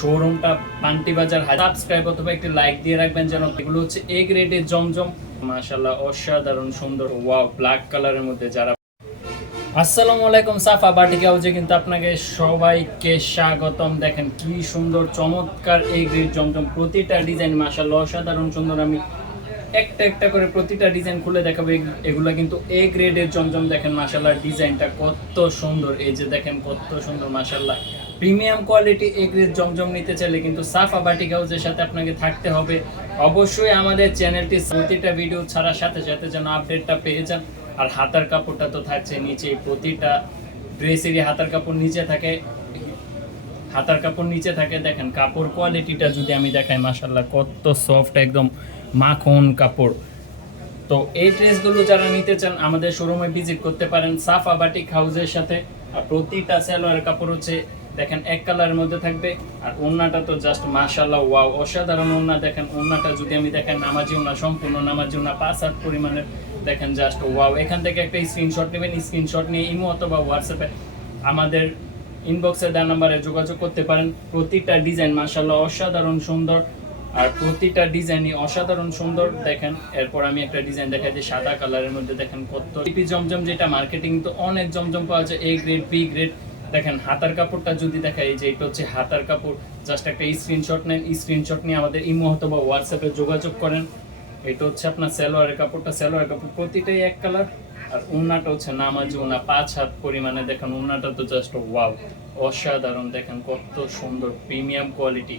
শোরুমটা পান্টি বাজার সাবস্ক্রাইব অথবা একটি লাইক দিয়ে রাখবেন যেন এগুলো হচ্ছে এ গ্রেডের জমজম। মাশাল্লাহ অসাধারণ, সুন্দর ওয়াও ব্ল্যাক কালারের মধ্যে যারা আসসালামু আলাইকুম, সাফা বাটিক হাউসে কিন্তু আপনাকে সবাইকে স্বাগতম। দেখেন কি সুন্দর, চমৎকার এই গ্রেড জমজম। প্রতিটা ডিজাইন মাশাল্লাহ অসাধারণ, সুন্দর। আমি একটা একটা করে প্রতিটা ডিজাইন খুলে দেখাবো। এগ- এগুলা কিন্তু এ গ্রেডের জমজম। দেখেন মাশাল্লাহ ডিজাইনটা কত সুন্দর। এই যে দেখেন কত সুন্দর মাশাল্লাহ premium quality A grade Zamzam নিতে চাইলে কিন্তু সাফা বাটিক হাউসের সাথে আপনাকে থাকতে হবে। অবশ্যই আমাদের চ্যানেলটি প্রতিটা ভিডিও ছাড়ার সাথে সাথে যেন আপডেটটা পেয়ে যান। আর হাতার কাপড়টা তো থাকছে নিচে প্রতিটা ড্রেসেরই হাতার কাপড় নিচে থাকে। হাতার কাপড় নিচে থাকে, দেখেন কাপড় কোয়ালিটিটা যদি আমি দেখাই মাসাল্লাহ কত সফট একদম মাখন কাপড়। তো এই ড্রেসগুলো যারা নিতে চান, আমাদের শোরুমে ভিজিট করতে পারেন সাফা বাটিক হাউসের সাথে। আর প্রতিটা সালোয়ার কাপড় হচ্ছে দেখেন এক কালারের মধ্যে থাকবে, আর ওন্নাটা তো জাস্ট মাশাল্লাহ ওয়াও, অসাধারণ ওন্না। দেখেন ওন্নাটা যদি আমি দেখেন নামাজি ওন্না, সম্পূর্ণ নামাজি ওন্না, পাঁচ আট পরিমাণের, দেখেন জাস্ট ওয়াও। এখান থেকে একটা স্ক্রিনশট নেবেন স্ক্রিনশট নিয়ে ইমো অথবা হোয়াটসঅ্যাপে আমাদের ইনবক্সে দেওয়া নাম্বারে যোগাযোগ করতে পারেন। প্রতিটা ডিজাইন মাশাল্লাহ অসাধারণ সুন্দর, আর প্রতিটা ডিজাইনই অসাধারণ সুন্দর। দেখেন, এরপর আমি একটা ডিজাইন দেখাই যে সাদা কালারের মধ্যে দেখেন কত। জমজম যেটা মার্কেটিং তো অনেক জমজম পাওয়া যায় এ গ্রেড বি গ্রেড দেখেন, হাতার কাপড়টা যদি দেখাই যে এটা হচ্ছে হাতার কাপড় জাস্ট একটা স্ক্রিনশট নেন স্ক্রিনশট নিয়ে আমাদের ইমো অথবা হোয়াটসঅ্যাপে যোগাযোগ করেন। এটা হচ্ছে আপনার সালোয়ারের কাপড়টা, সালোয়ারের কাপড় প্রতিটাই এক কালার আর উন্নাটা হচ্ছে নামাজি উন্না পাঁচ হাত পরিমাণে দেখেন উন্নাটা তো জাস্ট ওয়াও অসাধারণ, দেখেন কত সুন্দর প্রিমিয়াম কোয়ালিটি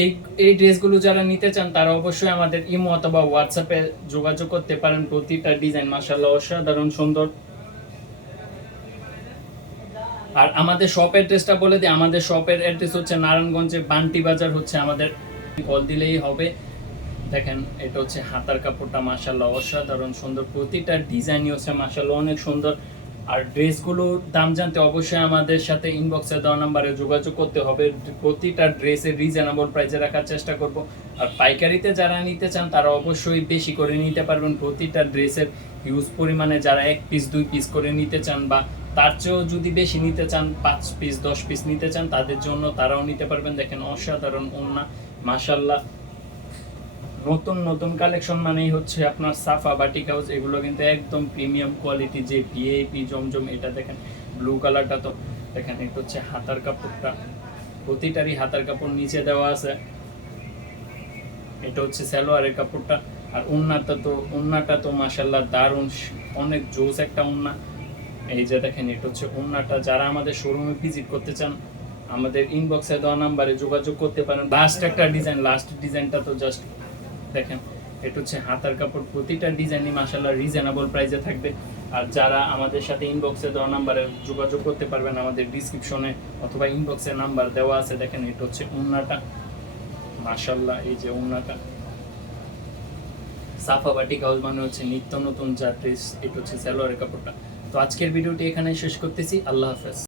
এই এই ড্রেসগুলো যারা নিতে চান, তারা অবশ্যই আমাদের ইমো অথবা হোয়াটসঅ্যাপে যোগাযোগ করতে পারেন, প্রতিটা ডিজাইন মাসাল্লাহ অসাধারণ সুন্দর। আর আমাদের শপ অ্যাড্রেসটা বলে দিই। আমাদের শপের অ্যাড্রেস হচ্ছে নারায়ণগঞ্জে বান্টি বাজার হচ্ছে আমাদের। কল দিলেই হবে। দেখেন, এটা হচ্ছে হাতার কাপড়টা মাসাল্লাহ অসাধারণ সুন্দর। প্রতিটা ডিজাইনই হচ্ছে মাসাল্লাহ অনেক সুন্দর। আর ড্রেসগুলোর দাম জানতে অবশ্যই আমাদের সাথে ইনবক্সে দেওয়া নাম্বারে যোগাযোগ করতে হবে। প্রতিটা ড্রেসের রিজনেবল প্রাইসে রাখার চেষ্টা করব। আর পাইকারিতে যারা নিতে চান, তারা অবশ্যই বেশি করে নিতে পারবেন। প্রতিটা ড্রেসের হিউজ পরিমাণে যারা এক পিস দুই পিস করে নিতে চান বা তার চেয়েও যদি বেশি নিতে চান, পাঁচ পিস দশ পিস নিতে চান, তাদের জন্য তারাও নিতে পারবেন। দেখেন, অসাধারণ ওন্না মাসাল্লাহ নতুন নতুন কালেকশন মানেই হচ্ছে আপনার সাফা বাটিক হাউস এগুলো কিন্তু একদম প্রিমিয়াম কোয়ালিটি যে ভিআইপি জমজম, এটা দেখেন ব্লু কালারটা তো দেখেন, এটা হচ্ছে হাতার কাপড়টা। প্রতিটারই হাতার কাপড় নিচে দেওয়া আছে। এটা হচ্ছে সালোয়ারের কাপড়টা। আর উন্নাটা তো উন্নাটা তো মাসাল্লাহ দারুণ। অনেক জোস একটা উন্না এই যে দেখেন, এটা হচ্ছে উন্নাটা। যারা আমাদের শোরুমে ভিজিট করতে চান, আমাদের ইনবক্সে দেওয়া নাম্বারে যোগাযোগ করতে পারেন। লাস্ট একটা ডিজাইন লাস্ট ডিজাইনটা তো জাস্ট দেখেন, এটা হচ্ছে হাতার কাপড়। প্রতিটা ডিজাইনই মাসাল্লাহ রিজনেবল প্রাইসে থাকবে। আর যারা আমাদের সাথে ইনবক্সে দেওয়া নাম্বারে যোগাযোগ করতে পারবেন, আমাদের ডিসক্রিপশনে অথবা ইনবক্সে নাম্বার দেওয়া আছে। দেখেন, এটা হচ্ছে উন্নাটা। মাসাল্লাহ এই যে উন্নাটা। সাফা হাউস মানে হচ্ছে নিত্য নতুন যা ড্রেস এটা হচ্ছে সালোয়ারের কাপড়টা। তো আজকের ভিডিওটি এখানে শেষ করতেছি। আল্লাহ হাফেজ।